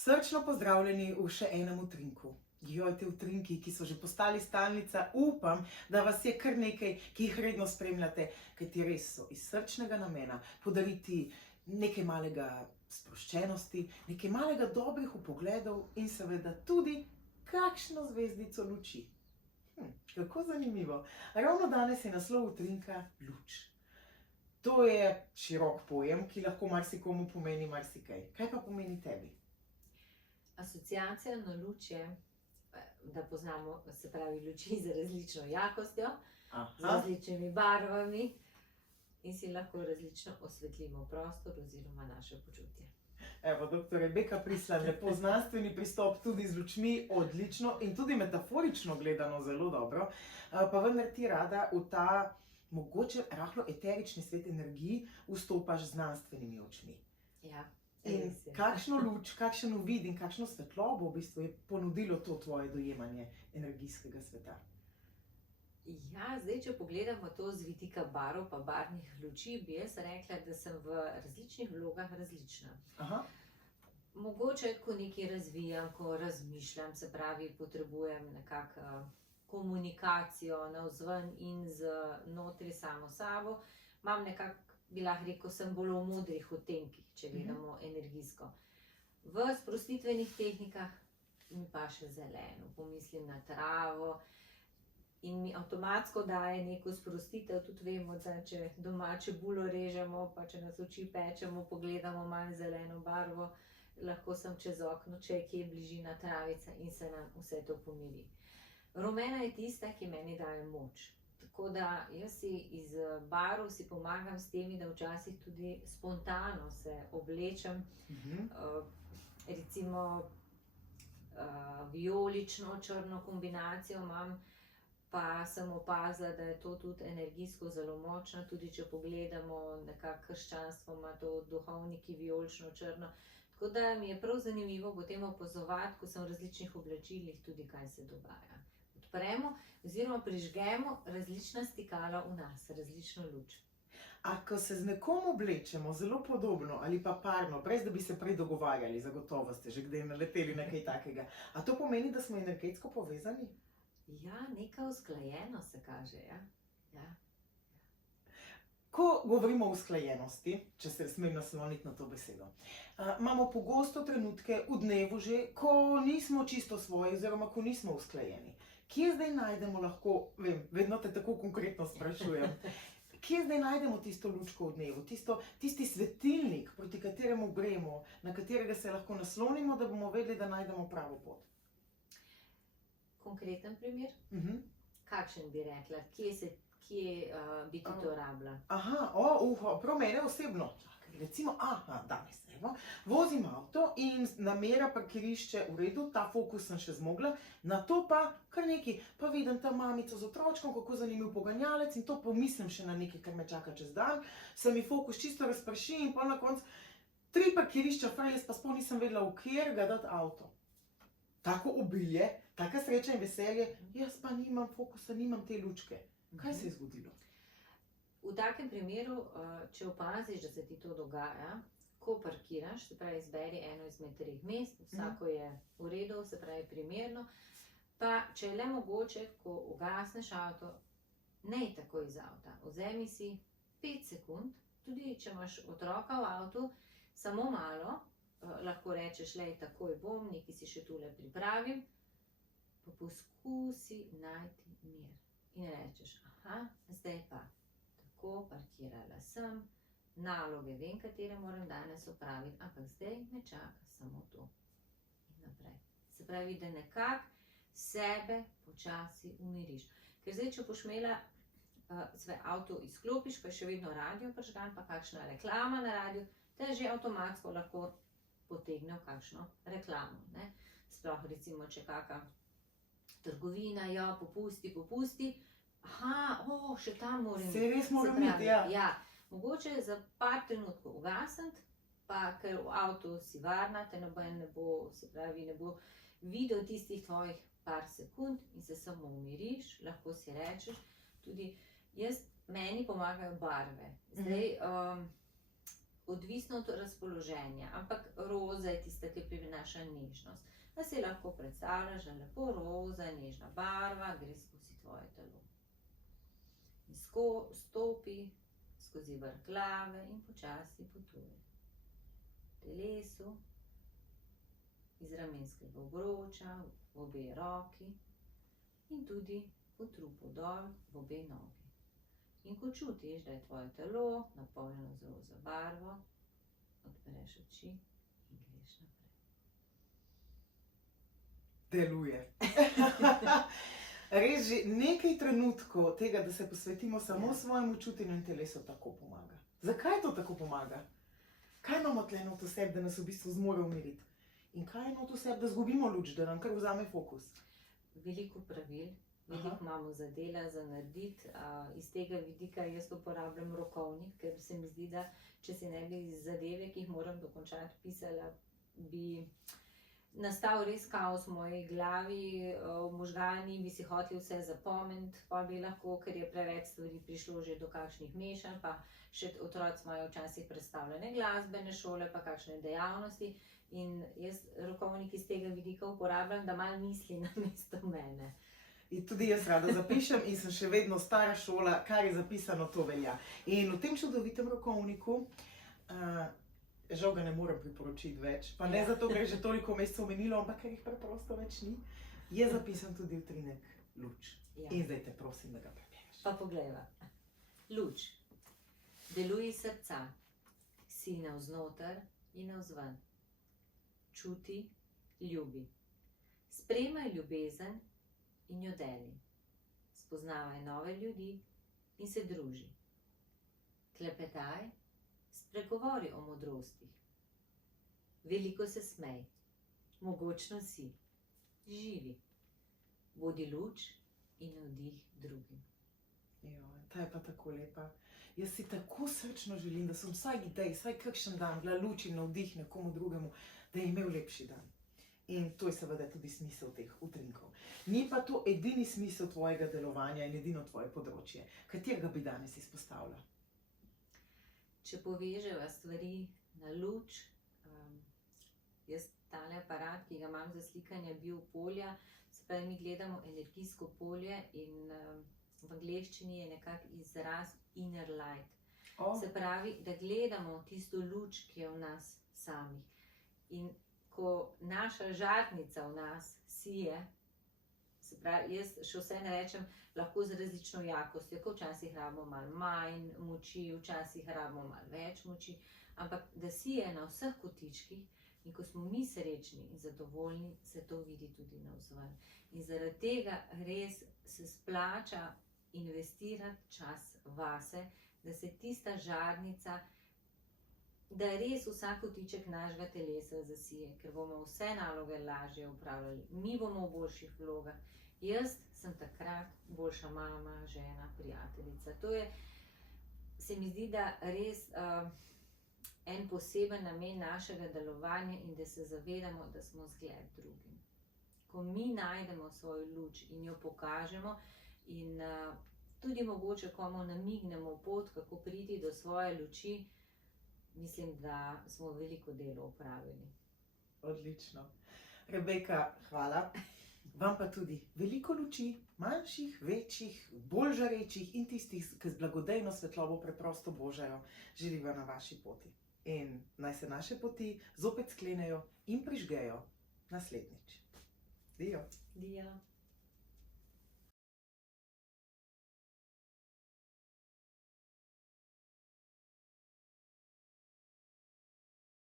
Srčno pozdravljeni v še enem utrinku. Joj, te utrinki, ki so že postali stalnica, upam, da vas je kar nekaj, ki jih redno spremljate, kajti res so iz srčnega namena podariti nekaj malega sproščenosti, nekaj malega dobrih vpogledov in seveda tudi kakšno zvezdico luči. Kako zanimivo. Ravno danes je naslov utrinka luč. To je širok pojem, ki lahko marsikomu pomeni marsikaj. Kaj pa pomeni tebi? Asociacija na luč je, da poznamo, se pravi, luči z različno jakostjo, z različnimi barvami in si lahko različno osvetlimo prostor oziroma naše počutje. Evo, doktor Rebeka Prislan, lepo znanstveni pristop tudi z lučmi, odlično in tudi metaforično gledano zelo dobro, pa vendar ti rada v ta mogoče rahlo eterični svet energiji vstopaš z znanstvenimi očmi. Ja. In kakšno luč, kakšen uvid in kakšno svetlobo v bistvu je ponudilo to tvoje dojemanje energijskega sveta? Ja, zdaj, če pogledamo to z vidika barv pa barvnih luči, bi jaz rekla, da sem v različnih vlogah različna. Mogoče, ko nekaj razvijam, ko razmišljam, se pravi, potrebujem nekako komunikacijo navzven in znotri samo sabo, imam nekako, bi lahko rekel, sem bolj v modrih odtenkih, če gledamo energijsko. V sprostitvenih tehnikah mi pa še zeleno, pomislim na travo in mi avtomatsko daje neko sprostitev. Tudi vemo, da če doma čebulo režemo, pa če nas oči pečemo, pogledamo malo zeleno barvo, lahko sem čez okno, če je kje bližina travica in se nam vse to pomiri. Rumena je tista, ki meni daje moč. Tako da jaz si iz barv si pomagam s temi, da včasih tudi spontano se oblečem. Recimo vijolično črno kombinacijo imam, pa sem opazila, da je to tudi energijsko zelo močno, tudi če pogledamo nekako krščanstvo, ima to duhovniki vijolično črno. Tako da mi je prav zanimivo potem opazovati, ko sem v različnih oblačilih, tudi kaj se dogaja. Odpremo oziroma prižgemo različna stikala v nas, različno luč. A ko se z nekom oblečemo zelo podobno ali pa parno, brez da bi se prej dogovarjali, zagotovo ste že kdaj naleteli na kaj takega, a to pomeni, da smo energetsko povezani? Ja, neka usklajenost se kaže, ja. Ko govorimo o usklajenosti, če se smem nasloniti na to besedo, imamo pogosto trenutke v dnevu že, ko nismo čisto svoji oziroma ko nismo usklajeni. Kje zdaj najdemo lahko, vedno te tako konkretno sprašujem, kje zdaj najdemo tisto lučko v dnevu, tisti svetilnik, proti kateremu gremo, na katerega se lahko naslonimo, da bomo vedeli, da najdemo pravo pot? Konkreten primer? Kakšen bi rekla? Kje bi ti to rabila? Prav mene osebno. Recimo, danes, evo, vozim avto in namera parkirišče v redu, ta fokus sem še zmogla, nato pa kar nekaj, pa vidim tam mamico z otročkom, kako zanimiv poganjalec in to pomislim še na nekaj, kar me čaka čez dan, se mi fokus čisto razprši in pol na koncu 3 parkirišča fraj, jaz pa sploh nisem vedela, v kjer ga dati avto. Tako obilje, taka sreča in veselje, jaz pa nimam fokusa, nimam te lučke. Kaj se je zgodilo? V takem primeru, če opaziš, da se ti to dogaja, ko parkiraš, se pravi, izberi eno izmed 3 mest, vsako je v redu, se pravi primerno, pa če je le mogoče, ko ugasneš avto, ne takoj iz avta, vzemi si 5 sekund, tudi če imaš otroka v avtu, samo malo, lahko rečeš, lej, takoj bom, nekaj si še tule pripravim, pa poskusi najti mir. In rečeš, zdaj pa tako, parkirala sem, naloge vem, katere moram danes opraviti, ampak zdaj me čaka samo to. In naprej. Se pravi, da nekako sebe počasi umiriš. Ker zdaj, če boš imela svoj avto izklopiš, pa je še vedno radio prižgan, pa kakšna reklama na radiju, te že avtomatsko lahko potegne v kakšno reklamo. Sploh recimo, če kaka trgovina, popusti, še tam moram biti. Se res moram biti, ja. Ja, mogoče za par trenutkov ugasniti, pa ker v avtu si varna, te noben ne bo, se pravi, ne bo videl tistih tvojih par sekund in se samo umiriš, lahko si rečeš, tudi meni pomagajo barve. Zdaj, odvisno od razpoloženja, ampak roza je tista, ki prinaša nežnost. Da si lahko predstavljaš, da lepo roza, nežna barva gre skozi tvoje telo. In stopi skozi vrh glave in počasi potuje. V telesu, iz ramenskega obroča, v obe roki in tudi po trupu dol, v obe nogi. In ko čutiš, da je tvoje telo napolnjeno z roza barvo, odpreš oči in greš naprej. Deluje. Res že nekaj trenutkov tega, da se posvetimo samo svojemu čutenju in telesu, tako pomaga. Zakaj to tako pomaga? Kaj imamo tle not v sebi, da nas v bistvu zmore umiriti? In kaj je not v sebi, da zgubimo luč, da nam kar vzame fokus? Veliko pravil, veliko imamo za dela, za narediti. Iz tega vidika jaz uporabljam rokovnik, ker se mi zdi, da če si ne bi zadeve, ki jih moram dokončati, pisala, bi nastal res kaos v moji glavi, v možgani, bi si hoteli vse zapomniti, pa bi lahko, ker je preveč stvari prišlo že do kakšnih mešanj, pa še otroci imajo včasih predstavljene glasbene šole, pa kakšne dejavnosti. In jaz rokovnik iz tega vidika uporabljam, da malo misli namesto mene. In tudi jaz rada zapišem in sem še vedno stara šola, kar je zapisano, to velja. In v tem čudovitem rokovniku, žal ga ne morem priporočiti več, pa ne zato, ker je že toliko mesecev menilo, ampak ker jih preprosto več ni, je zapisan tudi utrinek luč. In zdaj te prosim, da ga prebereš. Pa poglejva. Luč. Deluj iz srca. Si navznoter in navzven. Čuti, ljubi. Sprejmaj ljubezen in jo deli. Spoznavaj nove ljudi in se druži. Klepetaj, spregovori o modrostih. Veliko se smej. Mogočno si. Živi. Bodi luč in navdih drugim. Ta je pa tako lepa. Jaz si tako srčno želim, da sem vsaj kdaj, vsaj kakšen dan bila luč in navdih nekomu drugemu, da je imel lepši dan. In to je seveda tudi smisel teh utrinkov. Ni pa to edini smisel tvojega delovanja in edino tvoje področje. Katerega bi danes izpostavila? Če poveževa stvari na luč, jaz tale aparat, ki ga imam za slikanje biopolja, se pravi, mi gledamo energijsko polje in v angleščini je nekak izraz inner light. Se pravi, da gledamo tisto luč, ki je v nas samih. In ko naša žarnica v nas sije, se pravi, jaz še vse ne rečem, lahko z različno jakostjo, ko včasih rabimo malo manj moči, včasih rabimo malo več moči, ampak da sije na vseh kotičkih in ko smo mi srečni in zadovoljni, se to vidi tudi navzven. In zaradi tega res se splača investirati čas vase, da se tista žarnica, da res vsak kotiček našega telesa zasije, ker bomo vse naloge lažje upravljali. Mi bomo v boljših vlogah. Jaz sem takrat boljša mama, žena, prijateljica. To je, se mi zdi, da res en poseben namen našega delovanja in da se zavedamo, da smo zgled drugim. Ko mi najdemo svojo luč in jo pokažemo in tudi mogoče komu namignemo pot, kako priti do svoje luči, mislim, da smo veliko delo opravili. Odlično. Rebeka, hvala. Vam pa tudi veliko luči, manjših, večjih, bolj žarečih in tistih, ki z blagodejno svetlobo preprosto božajo, želiva na vaši poti. In naj se naše poti zopet sklenejo in prižgejo naslednjič. Dio. Dio.